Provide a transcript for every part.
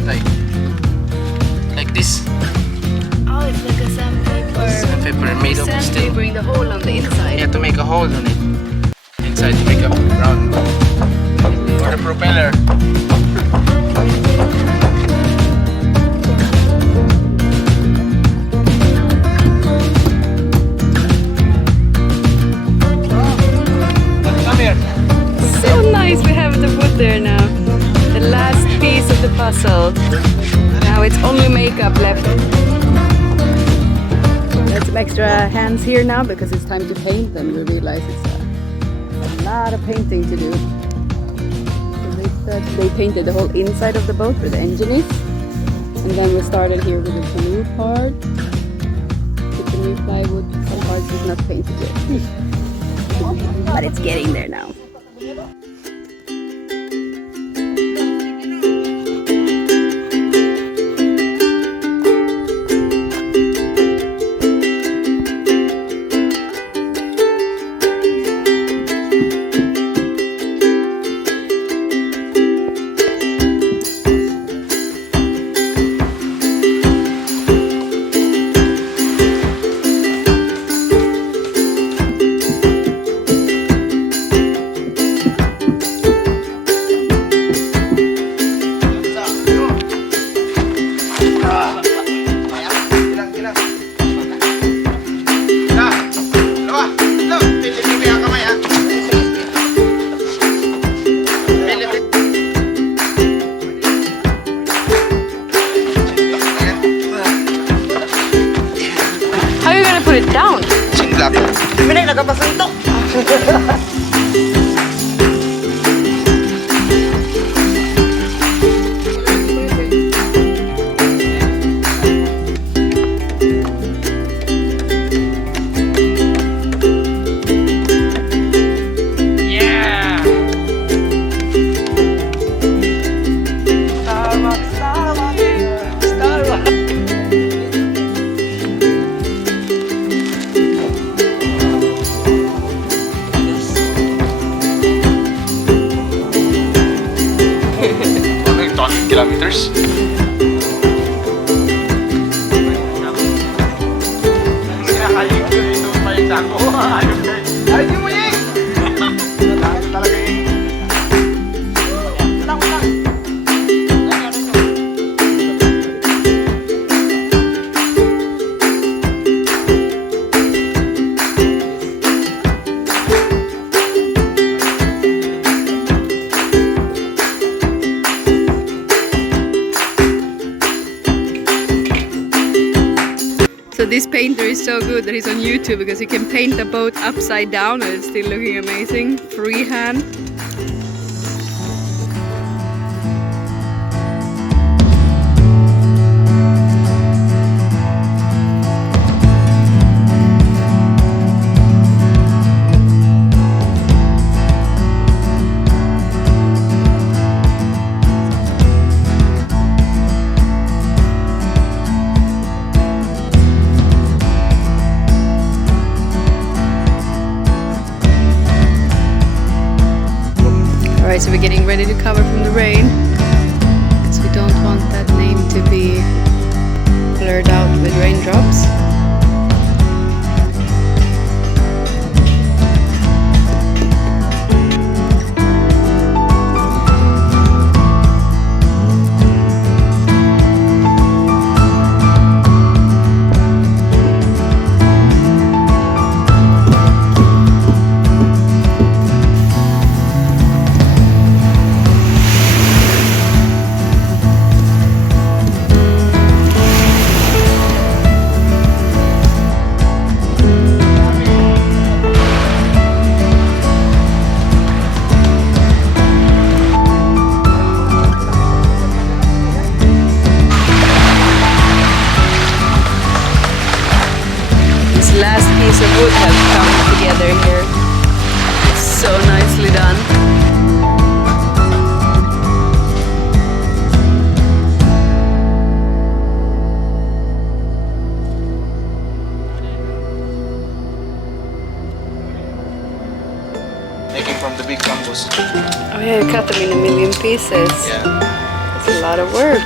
Tatay? Like this. Oh, it's like a sandpaper. Sandpaper made of steel. Sandpaper in the hole on the inside. Yeah, to make a hole on it. Inside to make a round. For the propeller. Come here. So nice, we have the wood there now. The last piece of the puzzle. Now it's only makeup left. There's some extra hands here now because it's time to paint them. We realize it's a lot of painting to do. So they painted the whole inside of the boat where the engine is. And then we started here with the blue part. With the new plywood. Some parts is not painted yet. But it's getting there now. How are you gonna put it down? Singlap. Pinay, nagkapasuntok. Kilometers. So this painter is so good that he's on YouTube because he can paint the boat upside down and it's still looking amazing. Freehand. Alright, so we're getting ready to cover from the rain because we don't want that name to be blurred out with raindrops. Last piece of wood has come together here. It's so nicely done. Making from the big bamboos. Oh yeah, you cut them in a million pieces. Yeah. It's a lot of work.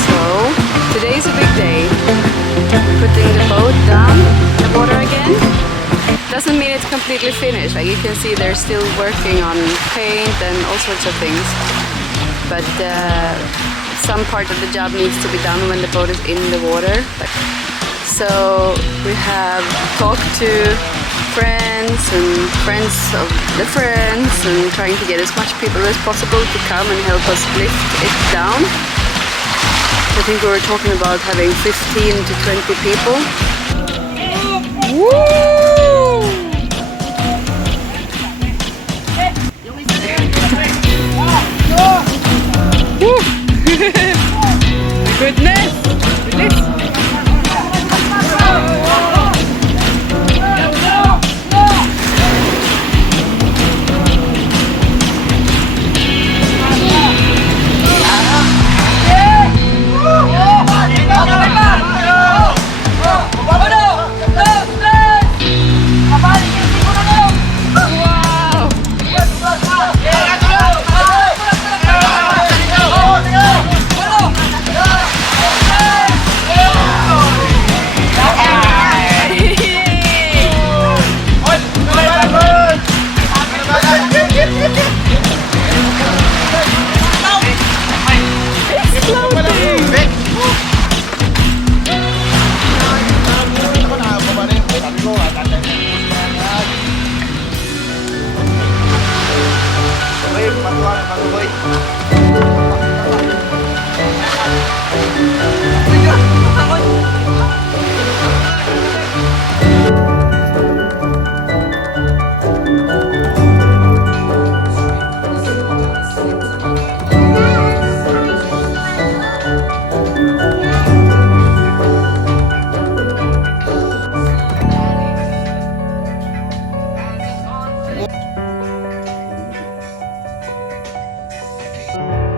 So, today's a big day. Putting the boat down in the water again. Doesn't mean it's completely finished. Like you can see, they're still working on paint and all sorts of things. But some part of the job needs to be done when the boat is in the water. So we have talked to friends and friends of the friends and trying to get as much people as possible to come and help us lift it down. I think we were talking about having 15 to 20 people. Woo! Goodness!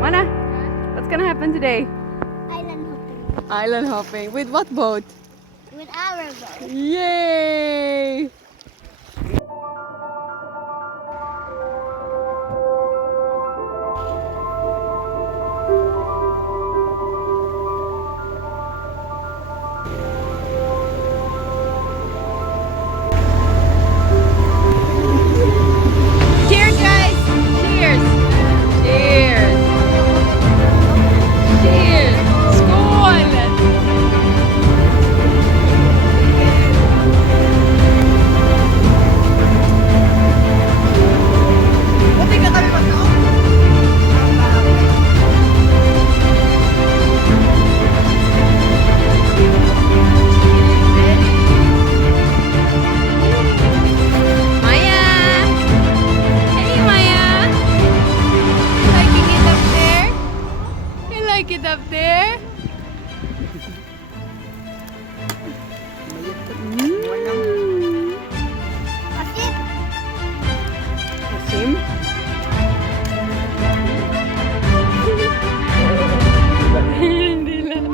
Mana, what's gonna happen today? Island hopping Island hopping. With what boat? with our boat. Yay! Cheers, guys! Cheers! Cheers! Cheers! Skål! Maya! Hey, Maya! Liking it up there? You like it up there? Asim? Hindi lang.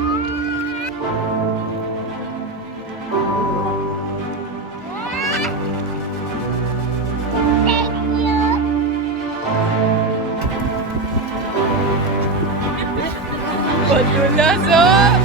Padulas, oh!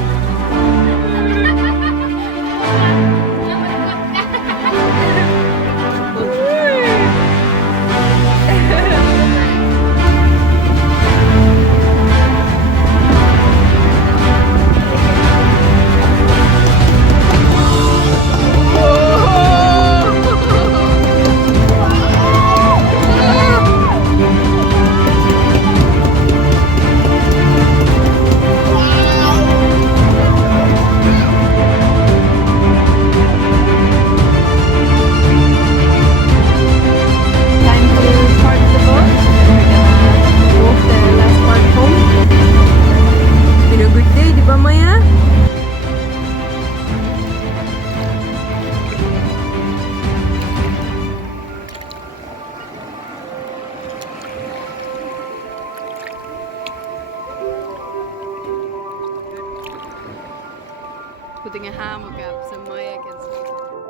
putting a hammock up so Maya can sleep.